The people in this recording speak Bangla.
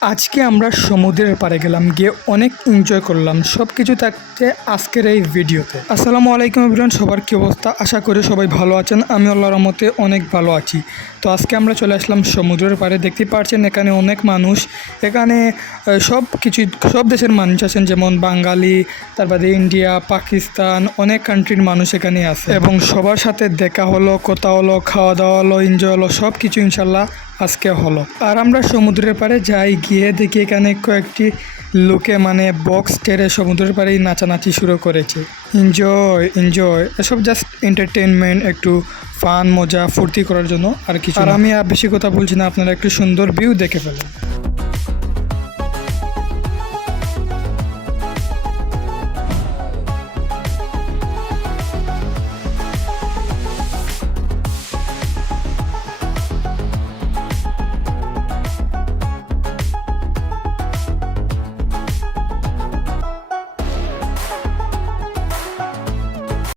আজকে আমরা সমুদ্রের পাড়ে গেলাম, গিয়ে অনেক এনজয় করলাম। সব কিছু থাকছে আজকের এই ভিডিওতে। আসসালামু আলাইকুম এভরিওয়ান, সবার কী অবস্থা? আশা করি সবাই ভালো আছেন। আমি আল্লাহর রহমতে অনেক ভালো আছি। তো আজকে আমরা চলে আসলাম সমুদ্রের পাড়ে। দেখতে পাচ্ছেন এখানে অনেক মানুষ। এখানে সব দেশের মানুষ আছেন, যেমন বাঙালি, তারপরে ইন্ডিয়া, পাকিস্তান, অনেক কান্ট্রির মানুষ এখানে আছে। এবং সবার সাথে দেখা হলো, কথা হলো, খাওয়া দাওয়া হলো, এনজয় হলো, সব কিছু ইনশাল্লাহ আজকে হলো। আর আমরা সমুদ্রের পাড়ে যাই, গিয়ে দেখি এখানে কয়েকটি লোকে বক্স টেরে সমুদ্রের পাড়েই নাচানাচি শুরু করেছে। এনজয় এনজয় এসব জাস্ট এন্টারটেনমেন্ট, একটু ফান, মজা, ফুর্তি করার জন্য আর কিছু। আর আমি আর বেশি কথা বলছি না, আপনারা একটু সুন্দর ভিউ দেখে ফেলেন।